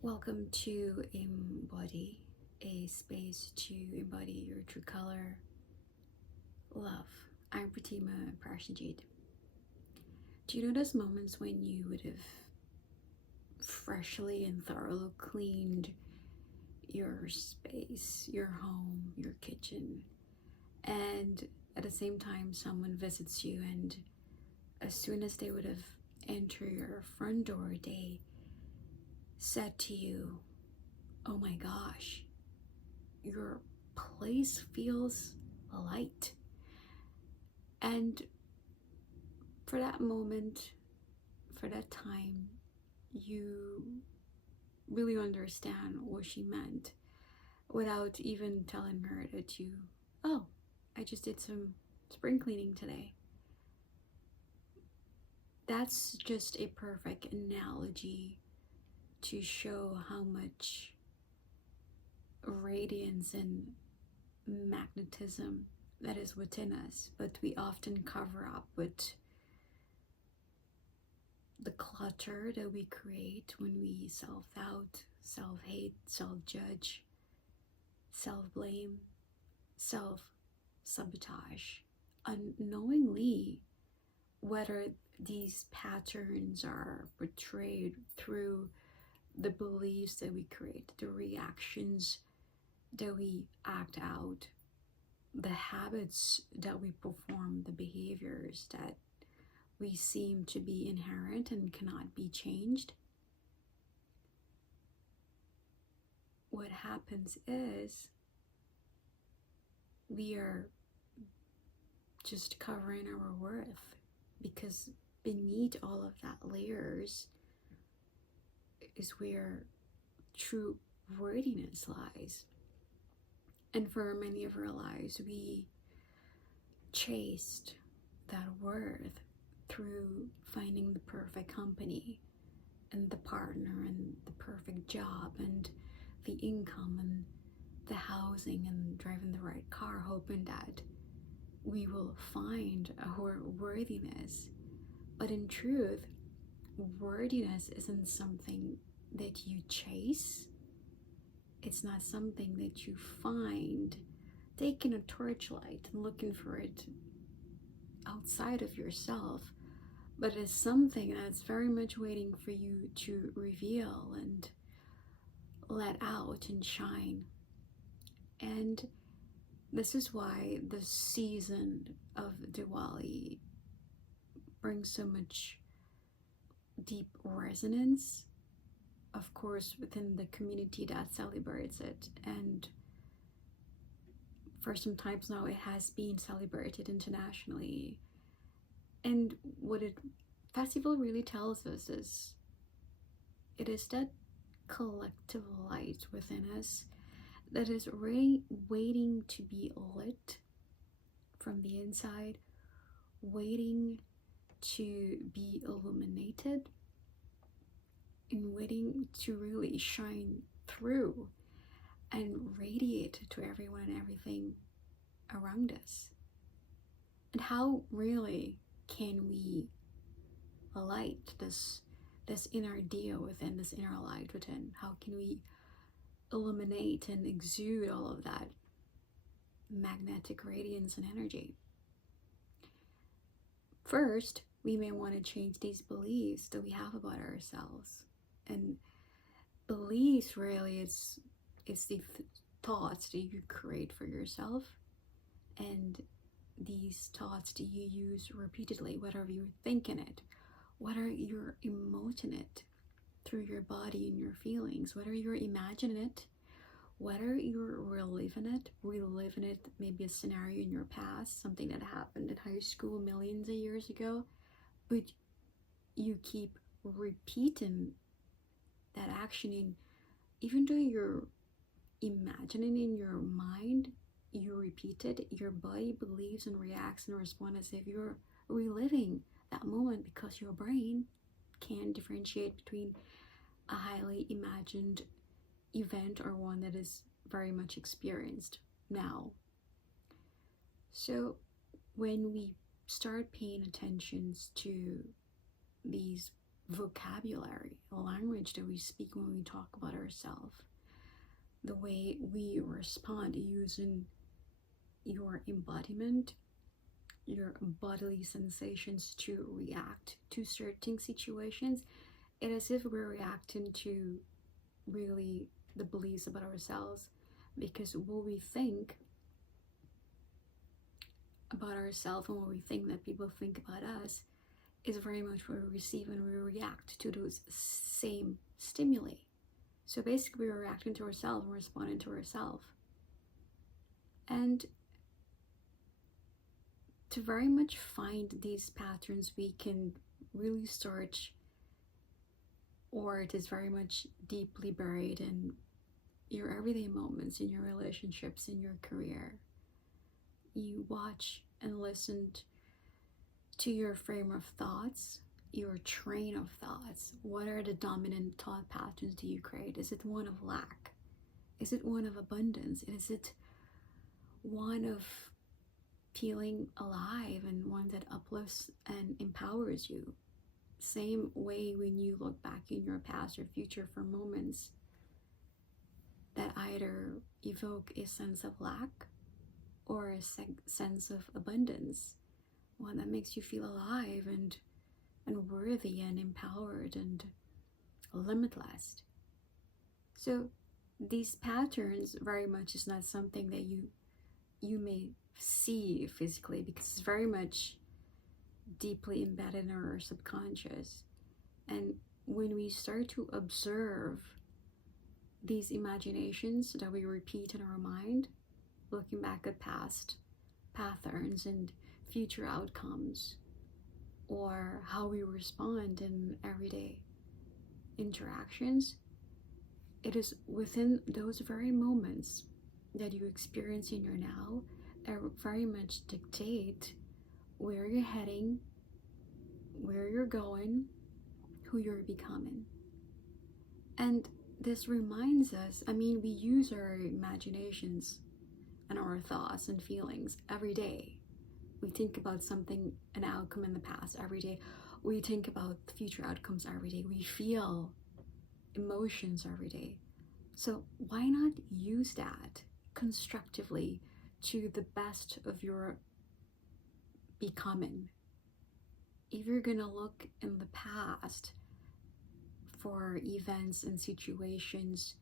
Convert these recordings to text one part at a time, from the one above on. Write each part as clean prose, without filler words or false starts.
Welcome to Embody, a space to embody your true color, love. I'm Pratima Prashanjit. Do you know those moments when you would have freshly and thoroughly cleaned your space, your home, your kitchen, and at the same time someone visits you, and as soon as they would have entered your front door, they said to you, "Oh my gosh, your place feels light." And for that moment, for that time, you really understand what she meant without even telling her that oh, I just did some spring cleaning today. That's just a perfect analogy to show how much radiance and magnetism that is within us, but we often cover up with the clutter that we create when we self-doubt, self-hate, self-judge, self-blame, self-sabotage, unknowingly, whether these patterns are portrayed through the beliefs that we create, the reactions that we act out, the habits that we perform, the behaviors that we seem to be inherent and cannot be changed. What happens is we are just covering our worth, because beneath all of that layers is where true worthiness lies. And for many of our lives, we chased that worth through finding the perfect company and the partner and the perfect job and the income and the housing and driving the right car, hoping that we will find our worthiness. But in truth, worthiness isn't something that you chase. It's not something that you find taking a torchlight and looking for it outside of yourself, but it's something that's very much waiting for you to reveal and let out and shine. And this is why the season of Diwali brings so much deep resonance, of course, within the community that celebrates it. And for some times now, it has been celebrated internationally. And what it festival really tells us is it is that collective light within us that is really waiting to be lit from the inside, waiting to be illuminated, and waiting to really shine through and radiate to everyone and everything around us. And how really can we light this inner deal within, this inner light within? How can we illuminate and exude all of that magnetic radiance and energy? First, we may want to change these beliefs that we have about ourselves. And beliefs really, it's the thoughts that you create for yourself, and these thoughts that you use repeatedly, whether you're thinking it, whether you're emoting it through your body and your feelings, whether you're imagining it, whether you're reliving it, maybe a scenario in your past, something that happened in high school millions of years ago, but you keep repeating that action in, even though you're imagining in your mind, you repeat it, your body believes and reacts and responds as if you're reliving that moment, because your brain can differentiate between a highly imagined event or one that is very much experienced now. So when we start paying attention to these vocabulary, language that we speak when we talk about ourselves, the way we respond using your embodiment, your bodily sensations to react to certain situations. It is as if we're reacting to really the beliefs about ourselves, because what we think about ourselves and what we think that people think about us is very much what we receive and we react to those same stimuli. So basically, we're reacting to ourselves and responding to ourselves. And to very much find these patterns, we can really search, or it is very much deeply buried in your everyday moments, in your relationships, in your career. You watch and listen to your frame of thoughts, your train of thoughts. What are the dominant thought patterns do you create? Is it one of lack? Is it one of abundance? Is it one of feeling alive and one that uplifts and empowers you? Same way when you look back in your past or future for moments that either evoke a sense of lack or a sense of abundance, one that makes you feel alive and worthy and empowered and limitless. So these patterns very much is not something that you may see physically, because it's very much deeply embedded in our subconscious. And when we start to observe these imaginations that we repeat in our mind, looking back at past patterns and future outcomes, or how we respond in everyday interactions, it is within those very moments that you experience in your now that very much dictate where you're heading, where you're going, who you're becoming. And this reminds us, we use our imaginations and our thoughts and feelings every day. We think about something, an outcome in the past every day. We think about future outcomes every day. We feel emotions every day. So why not use that constructively to the best of your becoming? If you're gonna look in the past for events and situations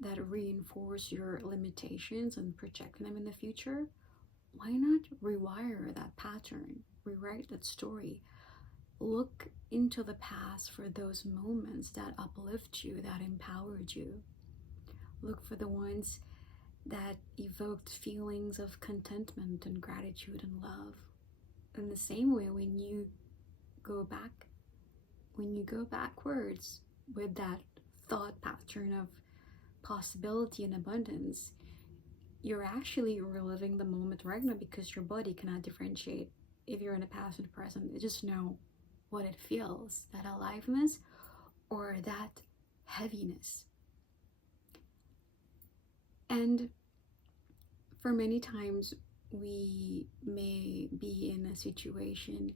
that reinforce your limitations and project them in the future, why not rewire that pattern, rewrite that story? Look into the past for those moments that uplift you, that empowered you. Look for the ones that evoked feelings of contentment and gratitude and love. In the same way, when you go backwards with that thought pattern of possibility and abundance, you're actually reliving the moment right now, because your body cannot differentiate if you're in the past or the present. They just know what it feels, that aliveness or that heaviness. And for many times, we may be in a situation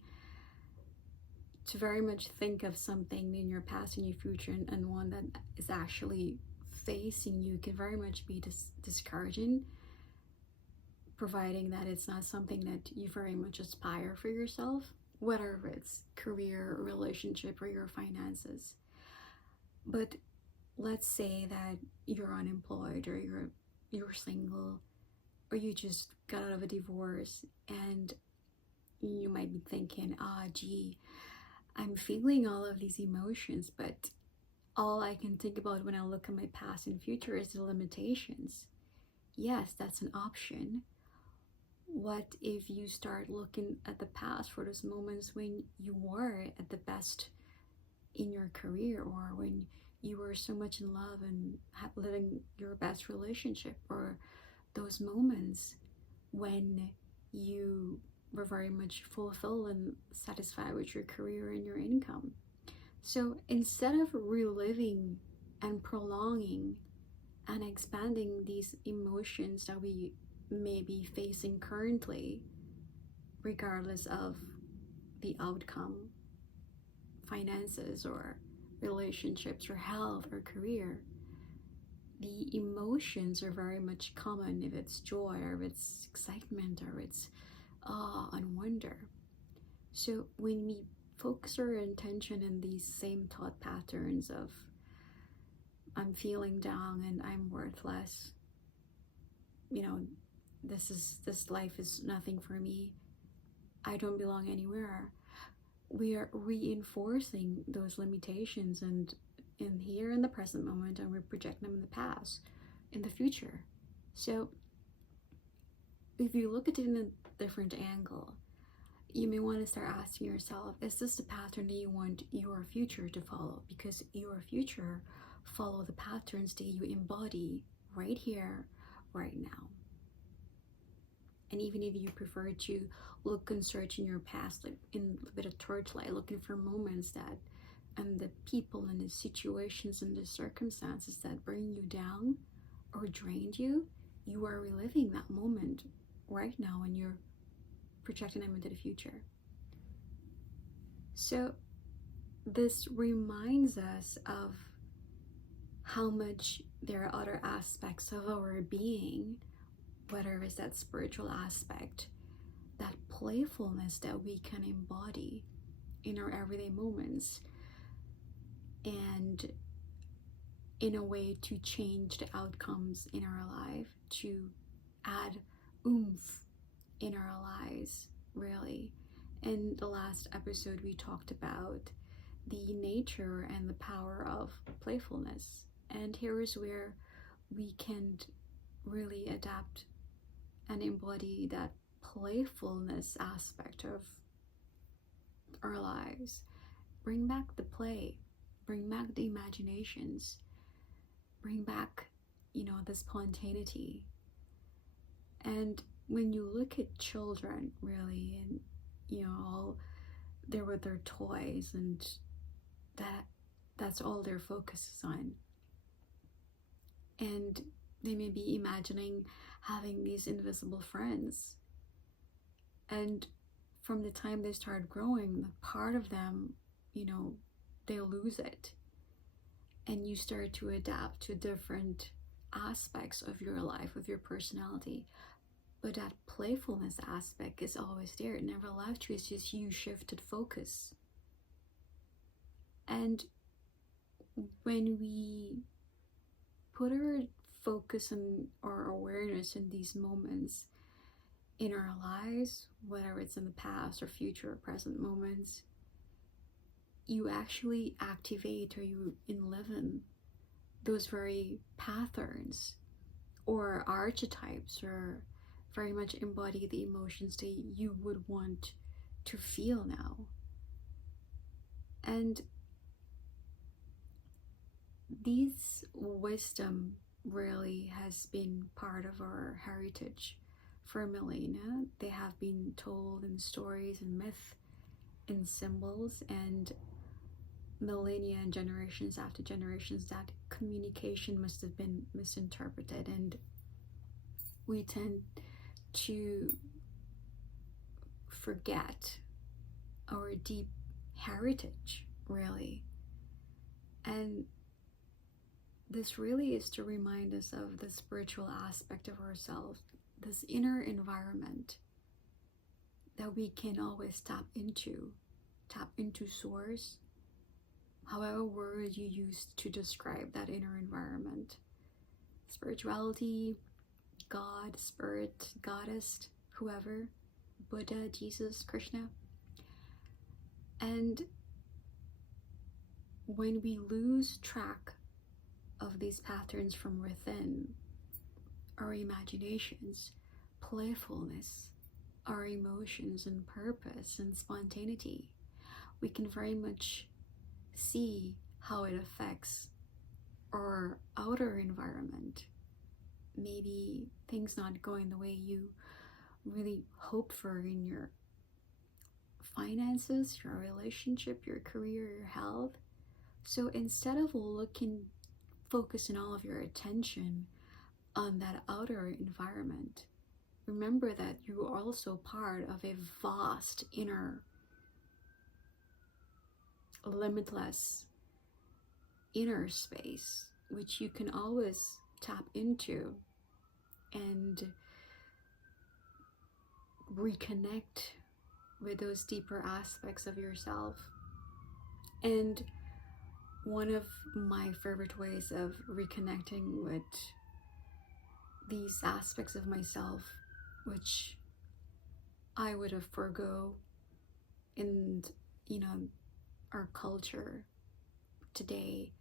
to very much think of something in your past and your future, and one that is actually facing you can very much be discouraging, providing that it's not something that you very much aspire for yourself, whether it's career, relationship, or your finances. But let's say that you're unemployed, or you're single, or you just got out of a divorce, and you might be thinking, gee, I'm feeling all of these emotions, but all I can think about when I look at my past and future is the limitations. Yes, that's an option. What if you start looking at the past for those moments when you were at the best in your career, or when you were so much in love and living your best relationship, or those moments when you were very much fulfilled and satisfied with your career and your income? So instead of reliving and prolonging and expanding these emotions that we may be facing currently, regardless of the outcome finances or relationships or health or career, the emotions are very much common, if it's joy or if it's excitement or it's awe and wonder. So when we focus our intention in these same thought patterns of I'm feeling down and I'm worthless, this life is nothing for me, I don't belong anywhere, we are reinforcing those limitations and in here in the present moment, and we're projecting them in the past, in the future. So if you look at it in a different angle, you may want to start asking yourself, is this the pattern that you want your future to follow? Because your future follow the patterns that you embody right here, right now. And even if you prefer to look and search in your past, like in a bit of torchlight, looking for moments that, and the people and the situations and the circumstances that bring you down or drained you, you are reliving that moment right now and you're projecting them into the future. So this reminds us of how much there are other aspects of our being, whether it's that spiritual aspect, that playfulness that we can embody in our everyday moments, and in a way to change the outcomes in our life, to add oomph in our lives, really. In the last episode, we talked about the nature and the power of playfulness. And here is where we can really adapt and embody that playfulness aspect of our lives. Bring back the play, bring back the imaginations, bring back, the spontaneity. And when you look at children, really, and all they're with their toys, and that's all their focus is on, and they may be imagining having these invisible friends, and from the time they start growing, part of them, they lose it, and you start to adapt to different aspects of your life, of your personality. But that playfulness aspect is always there. It never left you. It's just you shifted focus. And when we put our focus and our awareness in these moments in our lives, whether it's in the past or future or present moments, you actually activate, or you enliven those very patterns or archetypes, or very much embody the emotions that you would want to feel now. And this wisdom really has been part of our heritage for millennia. They have been told in stories and myth, in symbols, and millennia and generations after generations, that communication must have been misinterpreted, and we tend to forget our deep heritage, really. And this really is to remind us of the spiritual aspect of ourselves, this inner environment that we can always tap into source, however word you use to describe that inner environment. Spirituality, God, spirit, goddess, whoever, Buddha, Jesus, Krishna. And when we lose track of these patterns from within, our imaginations, playfulness, our emotions and purpose and spontaneity, we can very much see how it affects our outer environment. Maybe things not going the way you really hope for in your finances, your relationship, your career, your health. So instead of focusing all of your attention on that outer environment, remember that you are also part of a vast inner limitless inner space, which you can always tap into and reconnect with those deeper aspects of yourself. And one of my favorite ways of reconnecting with these aspects of myself, which I would have forgo in, our culture today,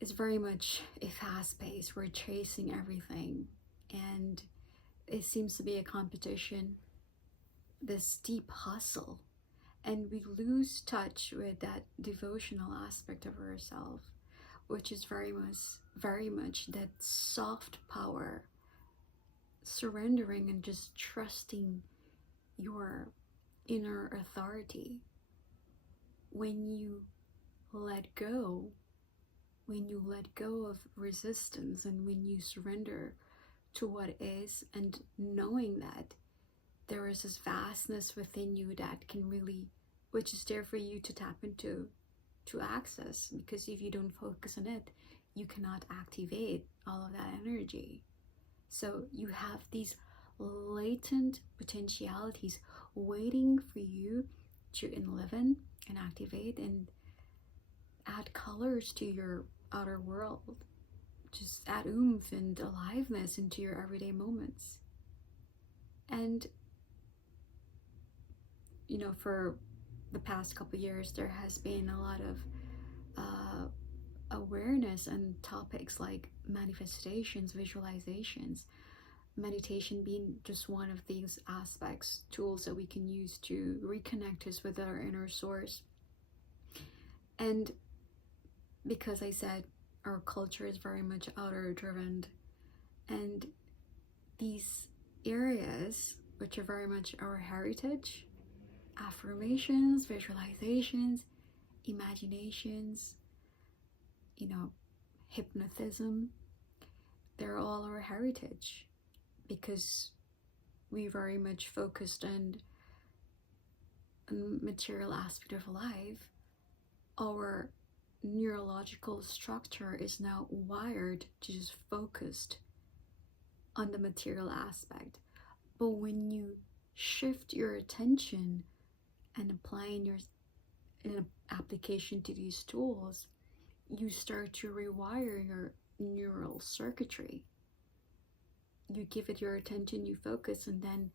is very much a fast pace. We're chasing everything, and it seems to be a competition, this deep hustle, and we lose touch with that devotional aspect of ourselves, which is very much that soft power, surrendering and just trusting your inner authority. When you let go, of resistance, and when you surrender to what is, and knowing that there is this vastness within you that can really, which is there for you to tap into, to access, because if you don't focus on it, you cannot activate all of that energy. So you have these latent potentialities waiting for you to enliven and activate and add colors to your outer world. Just add oomph and aliveness into your everyday moments. And for the past couple of years, there has been a lot of awareness on topics like manifestations, visualizations, meditation being just one of these aspects, tools that we can use to reconnect us with our inner source. And because I said our culture is very much outer driven, and these areas, which are very much our heritage, affirmations, visualizations, imaginations, hypnotism, they're all our heritage, because we very much focused on material aspect of life. Our neurological structure is now wired to just focused on the material aspect. But when you shift your attention and applying your application to these tools, you start to rewire your neural circuitry. You give it your attention, you focus, and then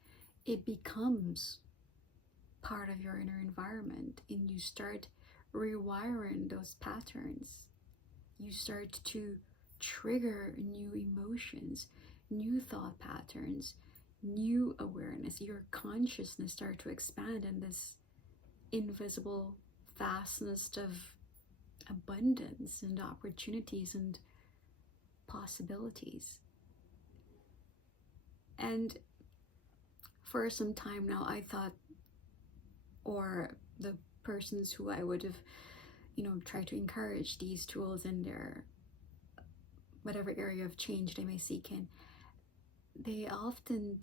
it becomes part of your inner environment, and you start rewiring those patterns. You start to trigger new emotions, new thought patterns, new awareness. Your consciousness start to expand in this invisible vastness of abundance and opportunities and possibilities. And for some time now, I thought, or the persons who I would have, tried to encourage these tools in their whatever area of change they may seek in, they often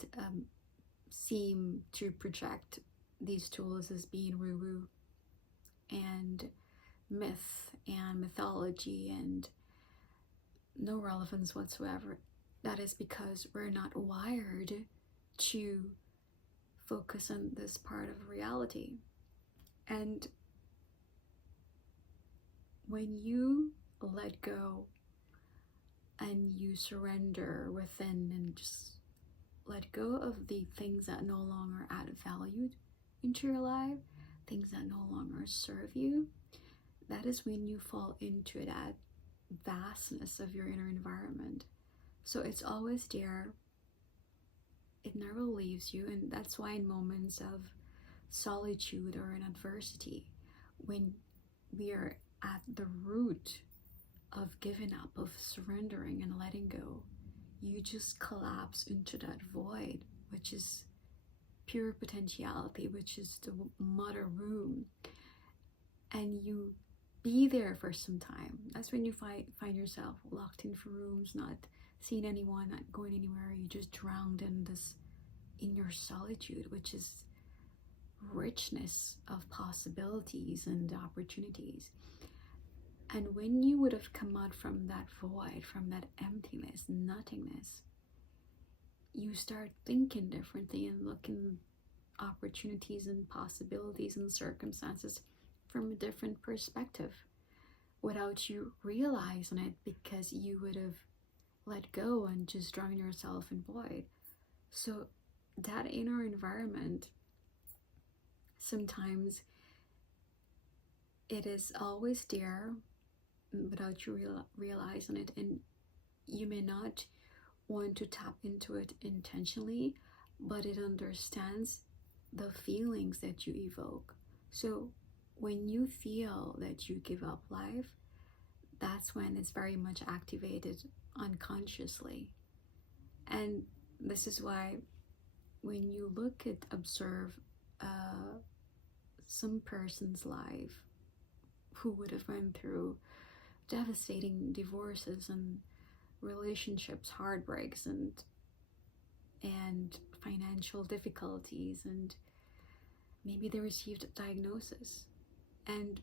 seem to project these tools as being woo-woo and myth and mythology and no relevance whatsoever. That is because we're not wired to focus on this part of reality. And when you let go and you surrender within and just let go of the things that no longer add value into your life, things that no longer serve you, that is when you fall into that vastness of your inner environment. So it's always there. It never leaves you. And that's why in moments of solitude or in adversity, when we are at the root of giving up, of surrendering and letting go, you just collapse into that void, which is pure potentiality, which is the mother womb, and you be there for some time. That's when you find yourself locked in for rooms, not seeing anyone, not going anywhere. You just drowned in your solitude, which is richness of possibilities and opportunities. And when you would have come out from that void, from that emptiness, nothingness, you start thinking differently and looking opportunities and possibilities and circumstances from a different perspective without you realizing it, because you would have let go and just drown yourself in void. So that inner environment, sometimes it is always there without you realizing it, and you may not want to tap into it intentionally, but it understands the feelings that you evoke. So when you feel that you give up life, that's when it's very much activated unconsciously. And this is why when you observe some person's life who would have went through devastating divorces and relationships, heartbreaks, and financial difficulties, and maybe they received a diagnosis, and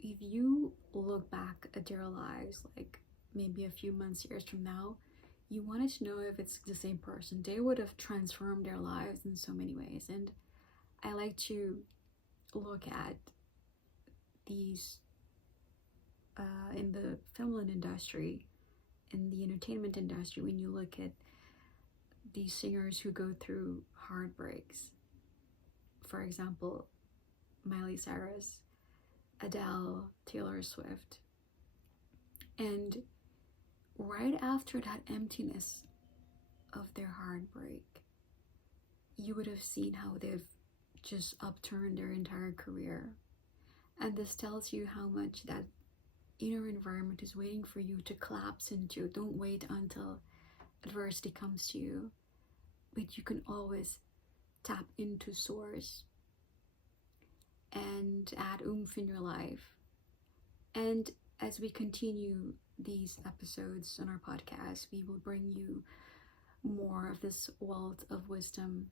if you look back at their lives, like maybe a few months, years from now, you wanted to know if it's the same person. They would have transformed their lives in so many ways. And I like to look at these in the film industry, in the entertainment industry, when you look at these singers who go through heartbreaks. For example, Miley Cyrus, Adele, Taylor Swift. And right after that emptiness of their heartbreak, you would have seen how they've just upturned their entire career. And this tells you how much that inner environment is waiting for you to collapse into. Don't wait until adversity comes to you, but you can always tap into source and add oomph in your life. And as we continue these episodes on our podcast, we will bring you more of this wealth of wisdom,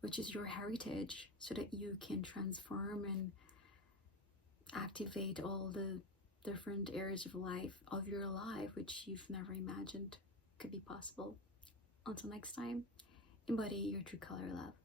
which is your heritage, so that you can transform and activate all the different areas of your life which you've never imagined could be possible. Until next time, embody your true color, love.